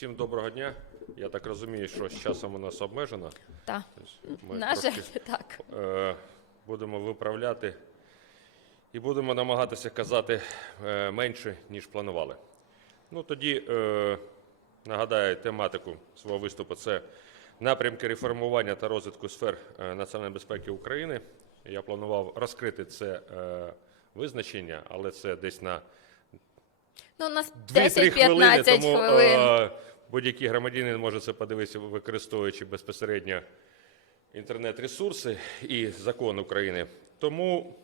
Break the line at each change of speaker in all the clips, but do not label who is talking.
Всім доброго дня. Я так розумію, що з часом у нас обмежено.
Так,
Тобто Ми
на жаль, так.
е, будемо виправляти і будемо намагатися казати е, менше, ніж планували. Ну тоді е, нагадаю тематику свого виступу. Це напрямки реформування та розвитку сфер е, національної безпеки України. Я планував розкрити це е, визначення, але це десь на
Ну, у нас
2-3 хвилини,
10-15
тому е, будь-який громадянин може це подивитися, використовуючи безпосередньо інтернет-ресурси і закон України. Тому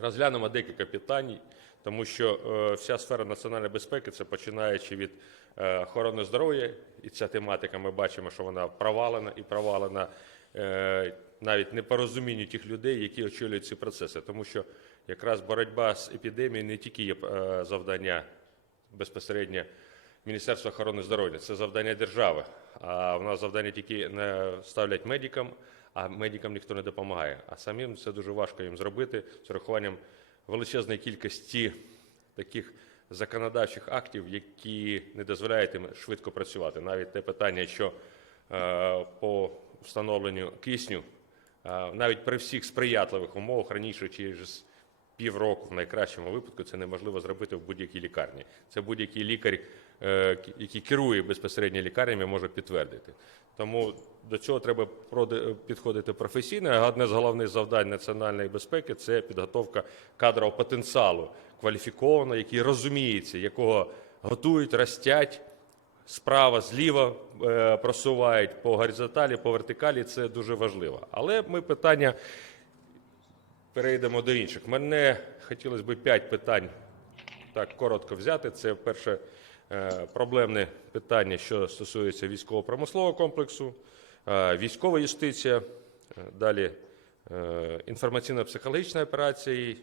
розглянемо декілька питань, тому що е, вся сфера національної безпеки, це починаючи від е, охорони здоров'я, і ця тематика, ми бачимо, що вона провалена і провалена е, навіть непорозумінню тих людей, які очолюють ці процеси. Тому що якраз боротьба з епідемією не тільки є завдання безпосередньо Міністерства охорони здоров'я. Це завдання держави. А в нас завдання тільки не ставлять медикам, а медикам ніхто не допомагає. А самим це дуже важко їм зробити з урахуванням величезної кількості таких законодавчих актів, які не дозволяють їм швидко працювати. Навіть те питання, що е, по встановленню кисню, е, навіть при всіх сприятливих умовах раніше через півроку, в найкращому випадку, це неможливо зробити в будь-якій лікарні. Це будь-який лікар, який керує безпосередньо лікарнями, може підтвердити. Тому до цього треба підходити професійно. А Одне з головних завдань національної безпеки це підготовка кадрового потенціалу кваліфікованого, який розуміється, якого готують, ростять справа, зліва е, просувають по горизонталі, по вертикалі. Це дуже важливо. Але ми питання перейдемо до інших. Мене хотілося б п'ять питань так коротко взяти. Це перше е, проблемне питання, що стосується військово-промислового комплексу, е, військова юстиція, е, далі е, інформаційно-психологічна операція,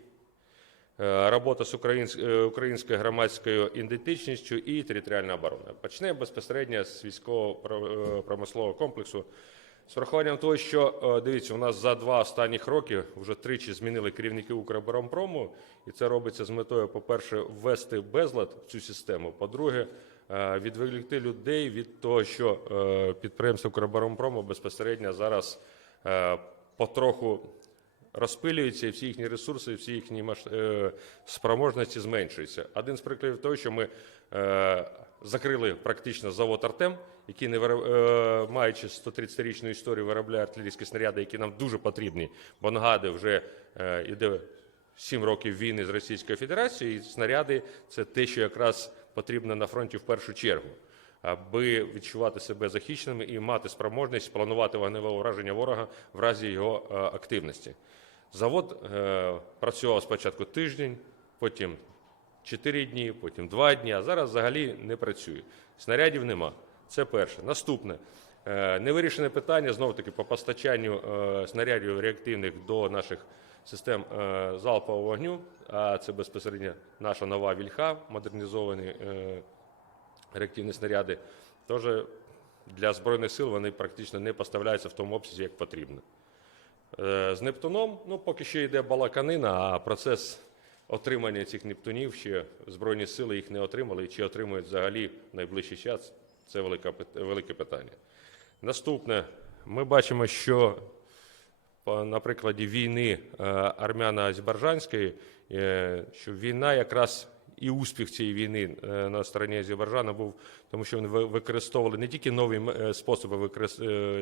е, робота з е, українською громадською ідентичністю і територіальна оборона. Почнемо безпосередньо з військово-промислового комплексу. З врахуванням того, що е, дивіться, у нас за два останніх роки вже тричі змінили керівники Укроборонпрому, і це робиться з метою, по-перше, ввести безлад в цю систему. По-друге, е, відволікти людей від того, що е, підприємство Укроборонпрому безпосередньо зараз потроху розпилюються, і всі їхні ресурси, всі їхні спроможності зменшуються. Один з прикладів того, що ми закрили практично завод Артем, який не вироб- е, маючи 130-річну історію, виробляє артилерійські снаряди, які нам дуже потрібні, бо нагадую, вже е, іде 7 років війни з Російською Федерацією, і снаряди це те, що якраз потрібно на фронті в першу чергу аби відчувати себе захищеними і мати спроможність планувати вогневе ураження ворога в разі його е, активності. Завод е, працював спочатку тиждень, потім 4 дні, потім 2 дні, а зараз взагалі не працює. Снарядів нема. Це перше. Наступне. Е, Невирішене питання знову таки по постачанню е, снарядів реактивних до наших систем е, залпового вогню. А це безпосередньо наша нова вільха, модернізовані реактивні снаряди, теж для Збройних сил вони практично не поставляються в тому обсязі, як потрібно. З Нептуном, ну, поки що йде балаканина, а процес отримання цих Нептунів ще Збройні сили їх не отримали, чи отримують взагалі в найближчий час, це велика, пит- велике питання. Наступне, ми бачимо, що на прикладі війни е, армяно-азербайджанської, е, що війна якраз і успіх цієї війни е, на стороні Азербайджану був, тому що вони використовували не тільки нові способи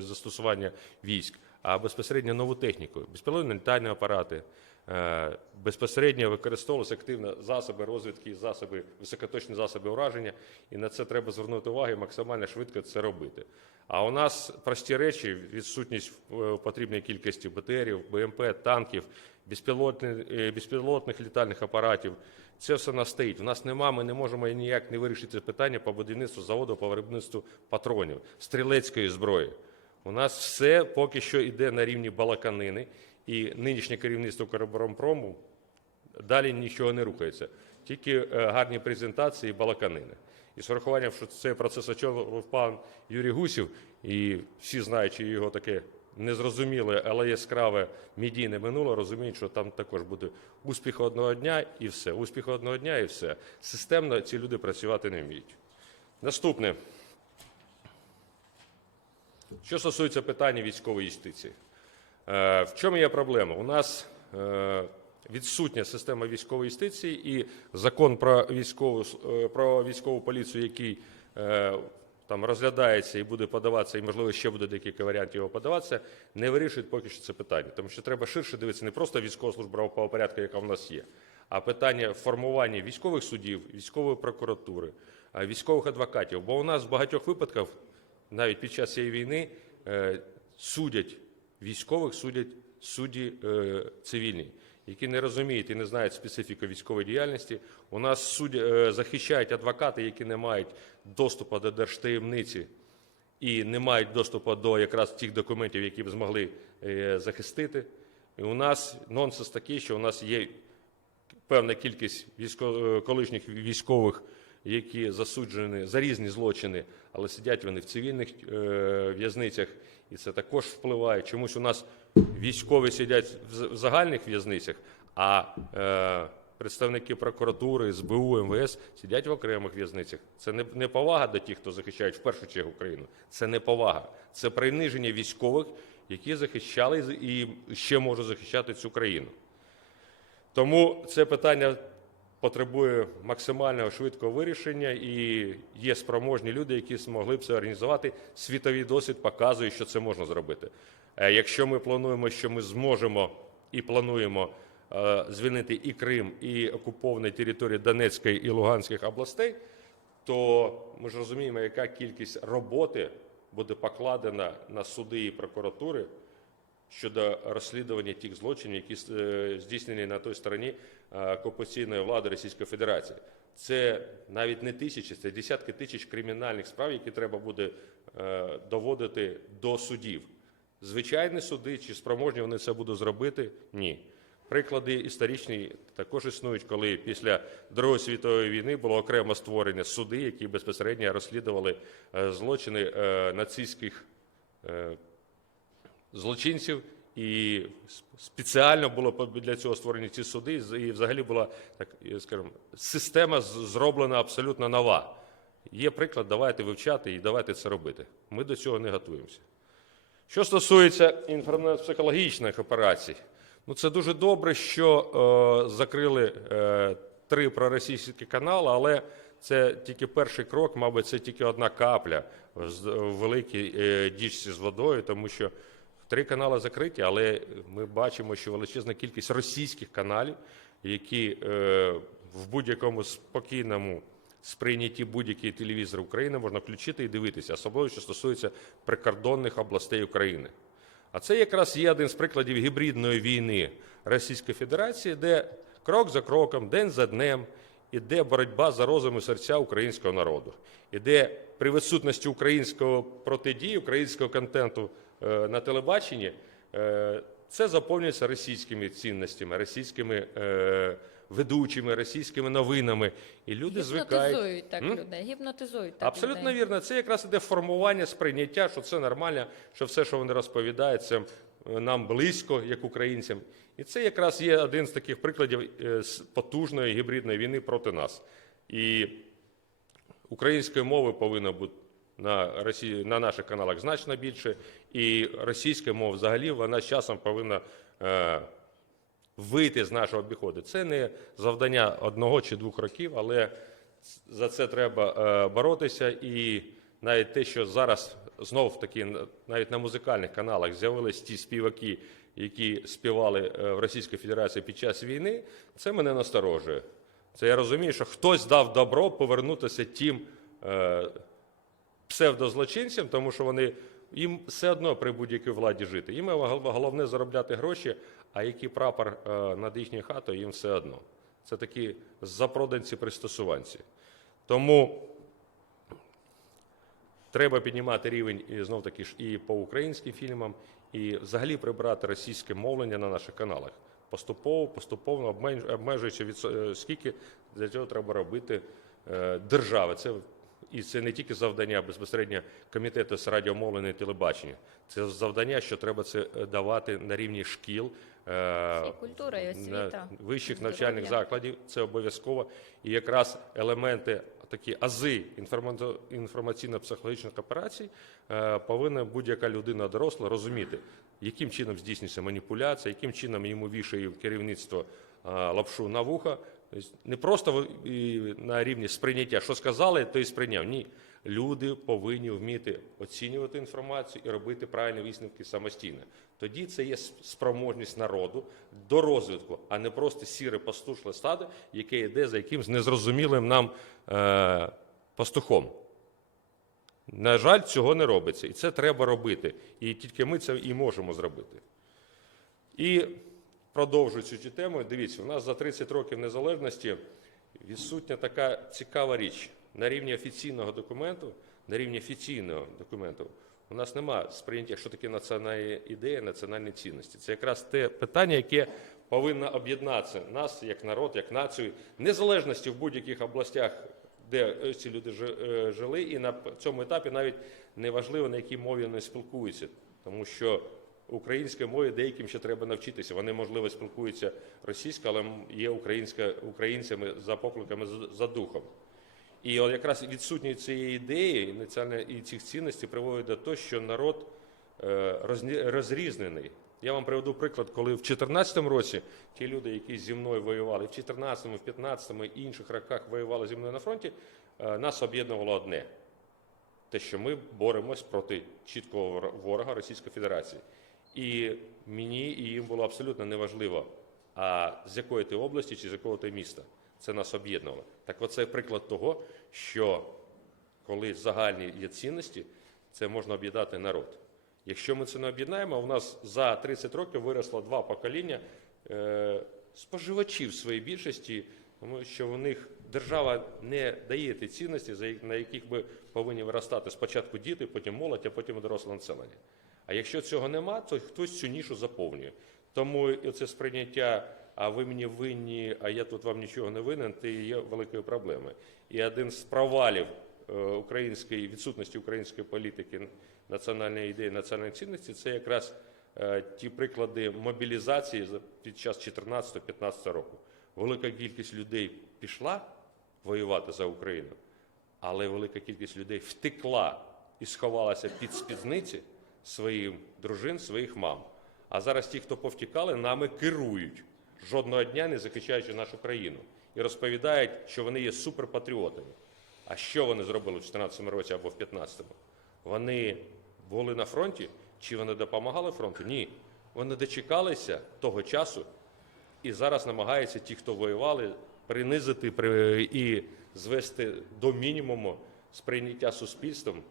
застосування військ, а безпосередньо нову техніку, безпілотні літальні апарати. Е, Безпосередньо використовувалися активно засоби розвідки, засоби, високоточні засоби ураження, і на це треба звернути увагу і максимально швидко це робити. А у нас прості речі, відсутність е, потрібної кількості БТРів, БМП, танків, безпілотних, е, безпілотних літальних апаратів. Це все нас стоїть. У нас нема, ми не можемо ніяк не вирішити питання по будівництву заводу, по виробництву патронів, стрілецької зброї. У нас все поки що йде на рівні балаканини, і нинішнє керівництво Короборонпрому далі нічого не рухається. Тільки е, гарні презентації балаканини. І з урахуванням, що цей процес очолив пан Юрій Гусів, і всі знаючи його таке незрозуміле, але яскраве медійне минуле, розуміють, що там також буде успіх одного дня і все. Успіх одного дня і все. Системно ці люди працювати не вміють. Наступне. Що стосується питання військової юстиції, в чому є проблема? У нас е, відсутня система військової юстиції і закон про військову, е, про військову поліцію, який е, там розглядається і буде подаватися, і можливо ще буде декілька варіантів його подаватися, не вирішують поки що це питання. Тому що треба ширше дивитися не просто військова служба правопорядку, яка в нас є, а питання формування військових судів, військової прокуратури, військових адвокатів. Бо у нас в багатьох випадках, навіть під час цієї війни, е, судять військових, судять судді е, цивільні, які не розуміють і не знають специфіку військової діяльності. У нас судді, е, захищають адвокати, які не мають доступу до держтаємниці і не мають доступу до якраз тих документів, які б змогли е, захистити. І у нас нонсенс такий, що у нас є певна кількість військо- е, колишніх військових, які засуджені за різні злочини, але сидять вони в цивільних е, в'язницях, і це також впливає. Чомусь у нас військові сидять в загальних в'язницях, а е, представники прокуратури, СБУ, МВС сидять в окремих в'язницях. Це не, повага до тих, хто захищає в першу чергу Україну. Це не повага. Це приниження військових, які захищали і ще можуть захищати цю країну. Тому це питання потребує максимального швидкого вирішення, і є спроможні люди, які змогли б це організувати. Світовий досвід показує, що це можна зробити. Е, Якщо ми плануємо, що ми зможемо і плануємо е, звільнити і Крим, і окуповані території Донецької і Луганських областей, то ми ж розуміємо, яка кількість роботи буде покладена на суди і прокуратури щодо розслідування тих злочинів, які е, здійснені на той стороні е, окупаційної влади Російської Федерації. Це навіть не тисячі, це десятки тисяч кримінальних справ, які треба буде е, доводити до судів. Звичайні суди чи спроможні вони це будуть зробити? Ні. Приклади історичні також існують, коли після Другої світової війни було окремо створення суди, які безпосередньо розслідували злочини нацистських злочинців, і спеціально було для цього створені ці суди, і взагалі була так, скажімо, система зроблена абсолютно нова. Є приклад, давайте вивчати і давайте це робити. Ми до цього не готуємося. Що стосується інформаційно-психологічних операцій, ну це дуже добре, що е, закрили е, три проросійські канали, але це тільки перший крок, мабуть, це тільки одна капля в великій е, дічці з водою, тому що три канали закриті, але ми бачимо, що величезна кількість російських каналів, які е, в будь-якому спокійному сприйнятті будь-який телевізор України можна включити і дивитися, особливо що стосується прикордонних областей України. А це якраз є один з прикладів гібридної війни Російської Федерації, де крок за кроком, день за днем іде боротьба за розум і серця українського народу. Іде при відсутності українського протидії, українського контенту на телебаченні, е, це заповнюється російськими цінностями, російськими е, ведучими, російськими новинами. І люди звикають.
Гіпнотизують так
М?
людей. Гіпнотизують так
Абсолютно
людей.
вірно. Це якраз іде формування сприйняття, що це нормально, що все, що вони розповідають, це е, нам близько, як українцям. І це якраз є один з таких прикладів е, потужної гібридної війни проти нас. І української мови повинно бути на, Росії, на наших каналах значно більше, і російська мова взагалі вона з часом повинна е, вийти з нашого обіходу. Це не завдання одного чи двох років, але за це треба е, боротися. І навіть те, що зараз знов таки навіть на музикальних каналах з'явились ті співаки, які співали е, в Російській Федерації під час війни, це мене насторожує. Це я розумію, що хтось дав добро повернутися тим е, псевдозлочинцям, тому що вони їм все одно при будь-якій владі жити. Їм головне заробляти гроші, а який прапор е, над їхньою хатою, їм все одно. Це такі запроданці-пристосуванці. Тому треба піднімати рівень і знов таки ж і по українським фільмам, і взагалі прибрати російське мовлення на наших каналах. Поступово, поступово обмежуючи від е, скільки для цього треба робити е, держави. Це і це не тільки завдання безпосередньо комітету з радіомовлення і телебачення. Це завдання, що треба це е, давати на рівні шкіл. е,
І культура, і освіта,
вищих навчальних закладів. Це обов'язково. І якраз елементи такі ази інформаційно-психологічних операцій е, повинна будь-яка людина доросла розуміти, яким чином здійснюється маніпуляція, яким чином йому вішає керівництво лапшу на вуха. Тобто не просто на рівні сприйняття, що сказали, то і сприйняв. Ні. Люди повинні вміти оцінювати інформацію і робити правильні висновки самостійно. Тоді це є спроможність народу до розвитку, а не просто сіре пастушле стадо, яке йде за якимсь незрозумілим нам е, пастухом. На жаль, цього не робиться, і це треба робити. І тільки ми це і можемо зробити. І продовжую цю тему. Дивіться, у нас за 30 років незалежності відсутня така цікава річ. На рівні офіційного документу, на рівні офіційного документу, у нас нема сприйняття, що таке національна ідея, національні цінності. Це якраз те питання, яке повинно об'єднатися нас як народ, як націю, незалежності в будь-яких областях, де е, ці люди е, жили, і на цьому етапі навіть не важливо, на якій мові вони спілкуються, тому що української мові деяким ще треба навчитися. Вони, можливо, спілкуються російською, але є українська, українцями за покликами, за- духом. І от якраз відсутність цієї ідеї і цих цінностей приводить до того, що народ е, розрізнений. Я вам приведу приклад, коли в 2014 році ті люди, які зі мною воювали, в 2014, в 2015 і інших роках воювали зі мною на фронті, е, нас об'єднувало одне те, що ми боремось проти чіткого вор- ворога Російської Федерації. І мені і їм було абсолютно неважливо, а з якої ти області чи з якого ти міста. Це нас об'єднувало. Так оце приклад того, що коли загальні є цінності, це можна об'єднати народ. Якщо ми це не об'єднаємо, у нас за 30 років виросло два покоління е, споживачів в своїй більшості, тому що у них держава не дає ті цінності, на яких би повинні виростати спочатку діти, потім молодь, а потім доросле населення. А якщо цього нема, то хтось цю нішу заповнює. Тому це сприйняття, а ви мені винні, а я тут вам нічого не винен, це є великою проблемою. І один з провалів е, української відсутності української політики національної ідеї, національної цінності, це якраз е, ті приклади мобілізації під час 14-15 року. Велика кількість людей пішла воювати за Україну, але велика кількість людей втекла і сховалася під спідниці своїх дружин, своїх мам. А зараз ті, хто повтікали, нами керують, жодного дня не захищаючи нашу країну. І розповідають, що вони є суперпатріотами. А що вони зробили в 2014 році або в 2015? Вони були на фронті, чи вони допомагали фронту? Ні. Вони дочекалися того часу, і зараз намагаються ті, хто воювали, принизити і звести до мінімуму сприйняття суспільством,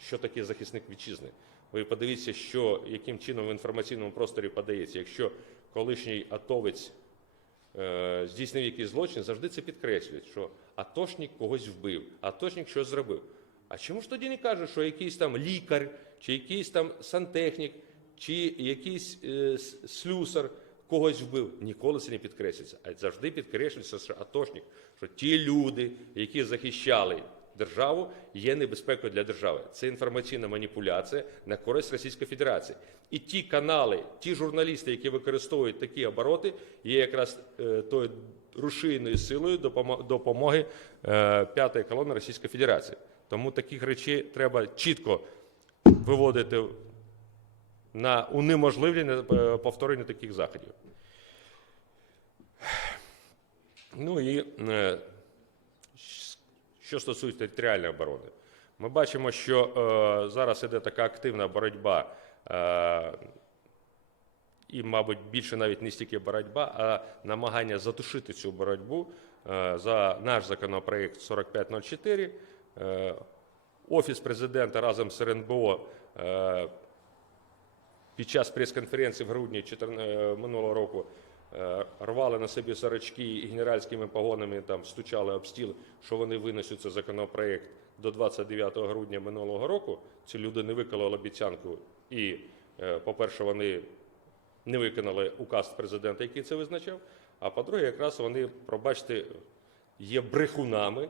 що таке захисник вітчизни. Ви подивіться, що яким чином в інформаційному просторі подається. Якщо колишній атовець е, здійснив якийсь злочин, завжди це підкреслюють, що атошник когось вбив, атошник щось зробив. А чому ж тоді не кажуть, що якийсь там лікар, чи якийсь там сантехнік, чи якийсь е, слюсар когось вбив? Ніколи це не підкреслюється. А завжди підкреслюється, що атошник, що ті люди, які захищали державу, є небезпекою для держави. Це інформаційна маніпуляція на користь Російської Федерації. І ті канали, ті журналісти, які використовують такі обороти, є якраз е, тою рушійною силою допомо- допомоги е, п'ятої колони Російської Федерації. Тому таких речей треба чітко виводити на унеможливлення е, повторення таких заходів. Ну і що стосується територіальної оборони, ми бачимо, що е, зараз іде така активна боротьба, е, і, мабуть, більше навіть не стільки боротьба, а намагання затушити цю боротьбу е, за наш законопроект 4504. Е, Офіс президента разом з РНБО е, під час прес-конференції в грудні 14 е, минулого року рвали на собі сорочки і генеральськими погонами там стучали об стіл, що вони винесуть цей законопроект до 29 грудня минулого року. Ці люди не виконали обіцянку і, е, по-перше, вони не виконали указ президента, який це визначав. А по-друге, якраз вони, пробачте, є брехунами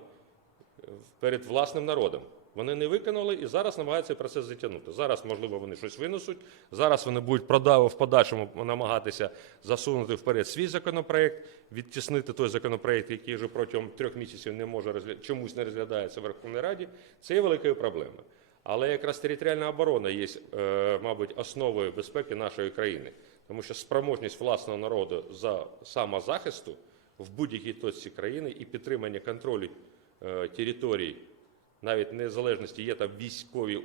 перед власним народом. Вони не виконали і зараз намагаються процес затягнути. Зараз, можливо, вони щось винесуть. Зараз вони будуть в подальшому намагатися засунути вперед свій законопроект, відтіснити той законопроект, який вже протягом трьох місяців не може розгля- чомусь не розглядається в Верховній Раді. Це є великою проблемою. Але якраз територіальна оборона є, е, мабуть, основою безпеки нашої країни, тому що спроможність власного народу за самозахисту в будь-якій точці країни і підтримання контролю е, територій, навіть незалежності, є там військові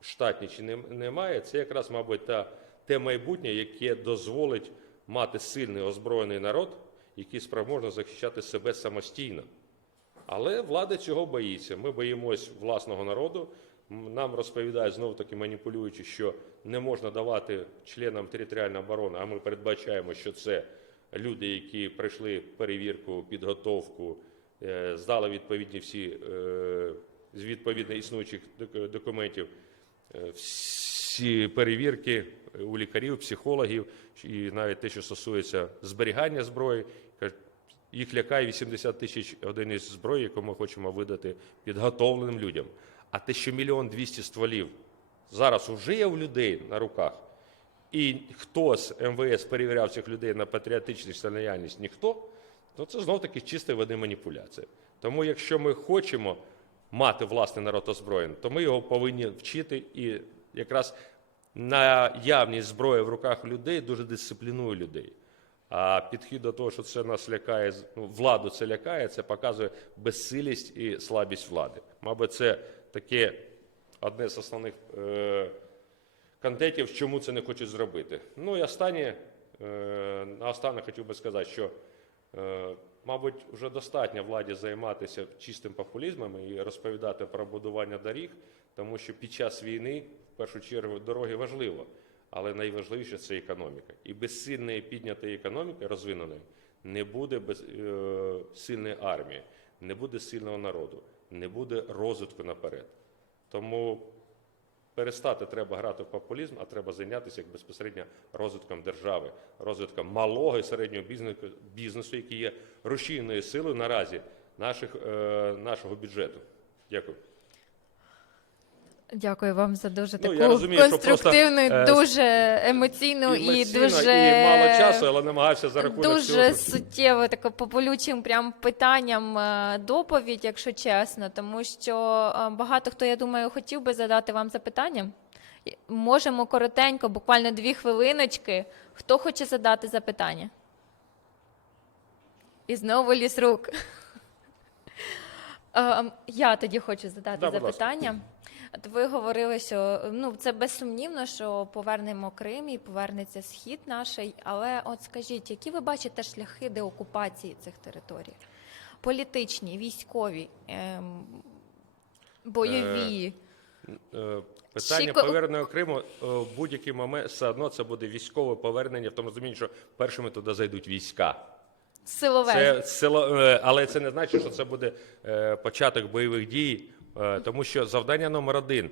штатні чи немає, це якраз, мабуть, та, те майбутнє, яке дозволить мати сильний озброєний народ, який спроможний захищати себе самостійно. Але влада цього боїться. Ми боїмось власного народу. Нам розповідають знов таки маніпулюючи, що не можна давати членам територіальної оборони, а ми передбачаємо, що це люди, які пройшли перевірку, підготовку, здали відповідні всі е, з відповідно існуючих документів е, всі перевірки у лікарів, психологів і навіть те, що стосується зберігання зброї. Їх лякає 80 тисяч одиниць зброї, яку ми хочемо видати підготовленим людям. А те, що мільйон двісті стволів зараз вже є у людей на руках, і хто з МВС перевіряв цих людей на патріотичність та лояльність, ніхто, то це знов таки чиста води маніпуляція. Тому якщо ми хочемо мати власний народ озброєння, то ми його повинні вчити і якраз наявність зброї в руках людей дуже дисциплінує людей. А підхід до того, що це нас лякає, ну, владу це лякає, це показує безсилість і слабість влади. Мабуть, це таке одне з основних е, кандидатів, чому це не хочуть зробити. Ну і останнє, е, наостанок хотів би сказати, що, мабуть, вже достатньо владі займатися чистим популізмом і розповідати про будування доріг, тому що під час війни, в першу чергу, дороги важливо, але найважливіше це економіка. І без сильної піднятої економіки, розвиненої, не буде без, е, сильної армії, не буде сильного народу, не буде розвитку наперед. Тому перестати треба грати в популізм, а треба зайнятися як безпосередньо розвитком держави, розвитком малого і середнього бізнесу, який є рушійною силою наразі наших, е, нашого бюджету. Дякую.
Дякую вам за дуже
Ну, я
таку
розумію, що просто,
конструктивну,
е,
дуже емоційну і дуже
і мало часу, але намагався за рахунок
дуже
цього.
суттєво таке по прям питанням е, доповідь, якщо чесно, тому що е, багато хто, я думаю, хотів би задати вам запитання. Можемо коротенько, буквально дві хвилиночки. Хто хоче задати запитання? І знову ліс рук. Я тоді хочу задати
Да, будь ласка.
запитання. От ви говорили, що ну це безсумнівно, що повернемо Крим і повернеться схід наш. Але от скажіть, які ви бачите шляхи деокупації цих територій? Політичні, військові, ем, бойові.
Е, Питання
Чи
повернення Криму е, в будь-який момент все одно це буде військове повернення, в тому розумінні, що першими туди зайдуть війська.
Силове.
Це село, е, але це не значить, що це буде е, початок бойових дій, е, тому що завдання номер один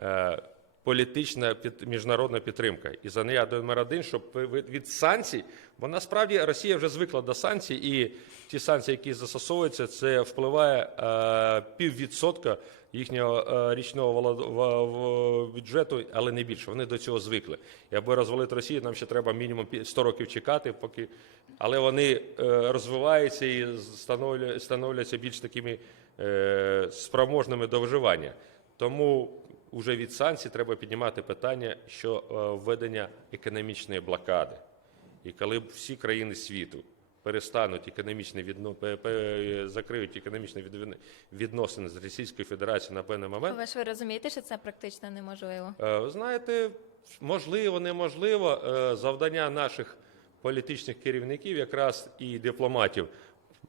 е, політична міжнародна підтримка. І завдання номер один, щоб від, санкцій, бо насправді Росія вже звикла до санкцій, і ті санкції, які застосовуються, це впливає е, піввідсотка їхнього е, річного бюджету, але не більше. Вони до цього звикли. І аби розвалити Росію, нам ще треба мінімум пі- 100 років чекати, поки але вони е, розвиваються і становляться більш такими е, спроможними до виживання. Тому вже від санкцій треба піднімати питання, що е, введення економічної блокади. І коли б всі країни світу перестануть економічні відно... закриють економічні відносини з Російською Федерацією на певний момент,
Ви ж ви розумієте, що це практично неможливо.
Е, знаєте, можливо, неможливо. Е, Завдання наших політичних керівників, якраз і дипломатів,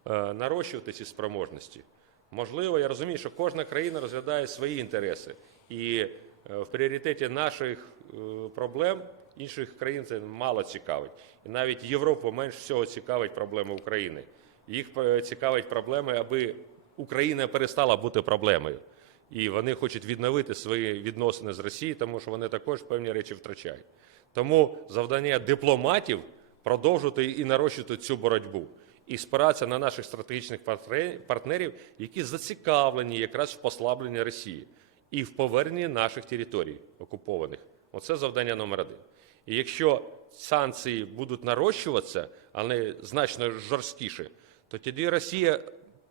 е, нарощувати ці спроможності. Можливо, я розумію, що кожна країна розглядає свої інтереси. І е, в пріоритеті наших е, проблем інших країн це мало цікавить. І навіть Європу менш всього цікавить проблеми України. Їх е, цікавить проблеми, аби Україна перестала бути проблемою. І вони хочуть відновити свої відносини з Росією, тому що вони також певні речі втрачають. Тому завдання дипломатів продовжувати і нарощувати цю боротьбу. І спиратися на наших стратегічних партнерів, які зацікавлені якраз в послабленні Росії і в поверненні наших територій окупованих. Оце завдання номер один. І якщо санкції будуть нарощуватися, але значно жорсткіше, то тоді Росія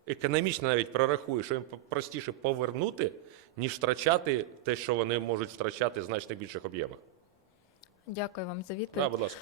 економічно навіть прорахує, що їм простіше повернути, ніж втрачати те, що вони можуть втрачати в значно більших об'ємах.
Дякую вам за відповідь.
Да, будь ласка.